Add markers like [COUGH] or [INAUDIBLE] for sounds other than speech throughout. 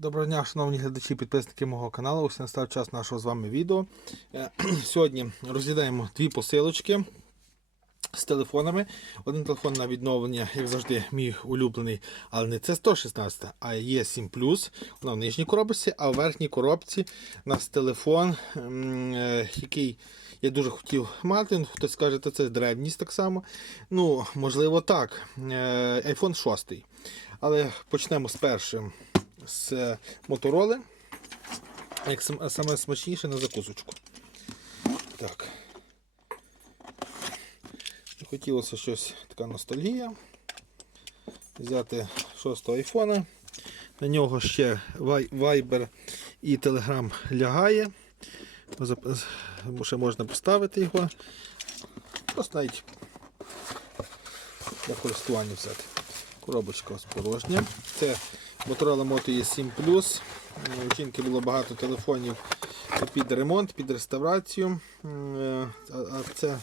Доброго дня, шановні глядачі, підписники мого каналу. Ось настав час нашого з вами відео. Е, [CLEARS THROAT] Сьогодні розглядаємо дві посилочки з телефонами. Один телефон на відновлення, як завжди, мій улюблений, але не це 116, а є 7 Вона в нижній коробці, а в верхній коробці у нас телефон, е, який я дуже хотів мати. Хтось скаже, що це древність так само. Ну, можливо, так. Е, iPhone 6. Але почнемо з першим з мотороли. Як саме смачніше на закусочку. Так. Хотілося щось така ностальгія. Взяти шостого айфона. На нього ще Viber і Telegram лягає. Ще можна поставити його. Просто навіть для користування взяти. Коробочка порожня. Це Motorola Moto E7 Plus. У жінки було багато телефонів під ремонт, під реставрацію. А а це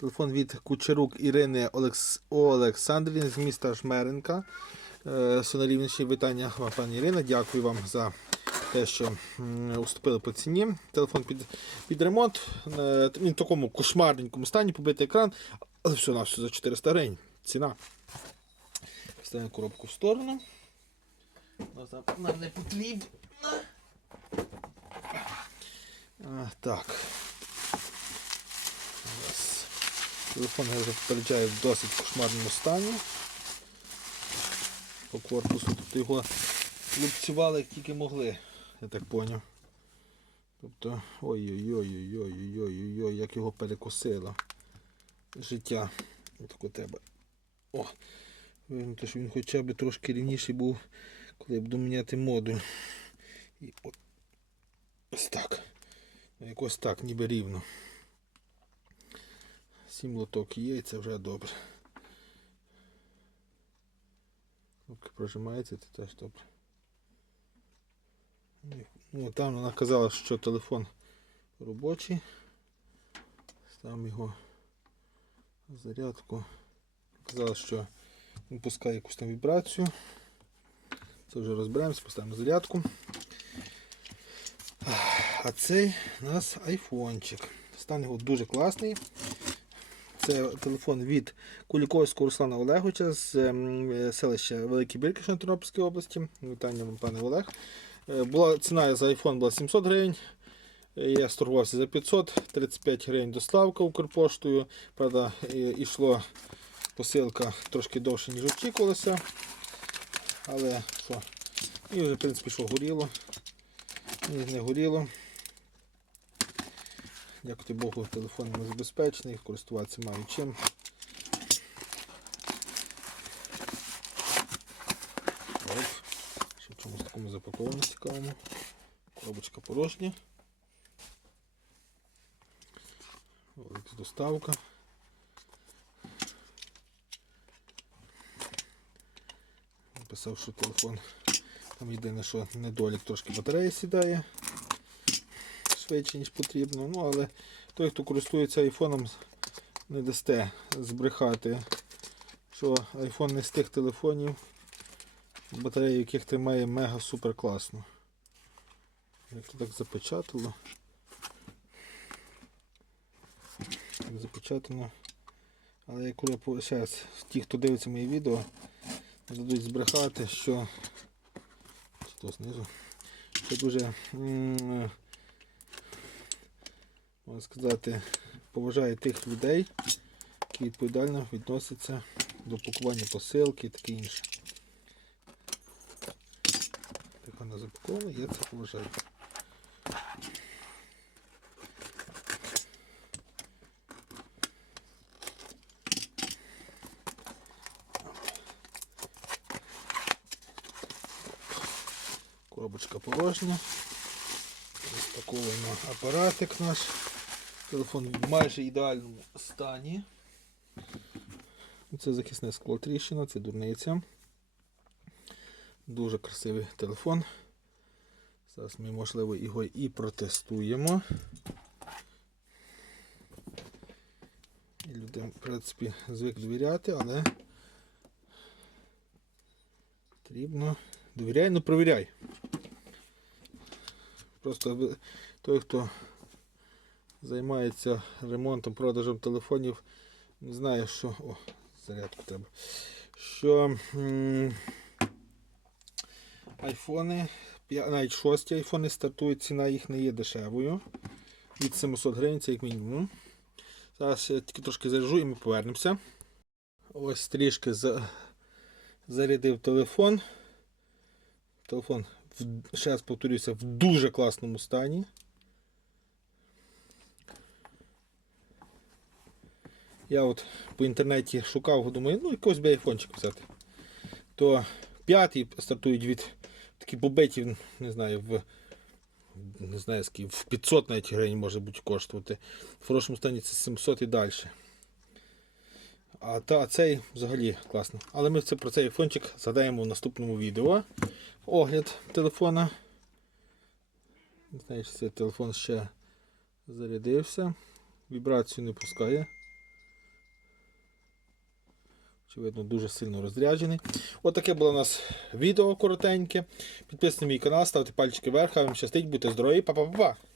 телефон від Кучерук Ірини Олекс... Олександрівни з міста Жмеренка. Е, Сонарівничні вітання вам, пані Ірина. Дякую вам за те, що уступили по ціні. Телефон під, під ремонт. Е, Він в такому кошмарненькому стані, побитий екран, але все на все за 400 гривень. Ціна. Ставимо коробку в сторону. Нам не потрібна. А, так. Телефон я вже попереджаю в досить кошмарному стані. По корпусу. Тобто його лупцювали як тільки могли, я так поняв. Тобто, ой-ой-ой-ой-ой-ой-ой, як його перекосило. Життя. Так у тебе. О! Вигнути, щоб він хоча б трошки рівніший був, коли я буду міняти модуль. І ось так. Якось так, ніби рівно. Сім лоток є і це вже добре. Поки прожимається, це теж добре. Ну, там вона казала, що телефон робочий. Ставимо його зарядку. Казала, що він пускає якусь там вібрацію. Це вже розберемося, поставимо зарядку. А цей у нас айфончик. Стан його дуже класний. Це телефон від Куліковського Руслана Олеговича з ем, селища Великі Бірки Тернопільської області. Вітання вам, пане Олег. Е, Була ціна за iPhone була 700 гривень. Е, Я сторгувався за 500, 35 гривень доставка Укрпоштою. Правда, йшло посилка трошки довше, ніж очікувалося. Але що? І вже, в принципі, що горіло. Ні, не горіло. Дякувати Богу, телефон не користуватися маю чим. Оп. Ще в чомусь такому запакованому цікавому. Коробочка порожня. Ось доставка. Написав, що телефон. Там єдине, що недолік трошки батарея сідає швидше, ніж потрібно. Ну, але той, хто користується айфоном, не дасте збрехати, що айфон не з тих телефонів, батарея яких тримає мега супер класно. Як то так запечатало. Запечатано. Але я коли зараз ті, хто дивиться мої відео, дадуть збрехати, що що знизу, що дуже можна сказати, поважає тих людей, які відповідально відносяться до пакування посилки і таке інше. Так вона запакована, я це поважаю. Коробочка порожня. Розпаковуємо апаратик наш. Телефон в майже ідеальному стані. Це захисне скло тріщина, це дурниця. Дуже красивий телефон. Зараз ми, можливо, його і протестуємо. І людям, в принципі, звик довіряти, але потрібно. Довіряй, ну провіряй. Просто той, хто займається ремонтом, продажем телефонів, не знає, що. О, зарядку треба. Що айфони, навіть шості айфони стартують, ціна їх не є дешевою. Від 700 гривень це як мінімум. Зараз я тільки трошки заряджу і ми повернемося. Ось трішки за... зарядив телефон. Телефон. Ще раз повторюся, в дуже класному стані. Я от по інтернеті шукав, думаю, ну якогось би айфончик взяти. То п'ятий стартують від такі побиті, не знаю, в не знаю, в 500 навіть гривень може бути коштувати. В хорошому стані це 700 і далі. А, та, цей взагалі класно. Але ми про цей айфончик згадаємо в наступному відео. Огляд телефона. Не знаю, цей телефон ще зарядився. Вібрацію не пускає. Очевидно, дуже сильно розряджений. Отаке було у нас відео коротеньке. Підписуйтесь на мій канал, ставте пальчики вверх, а вам щастить, будьте здорові, па-па-па-па!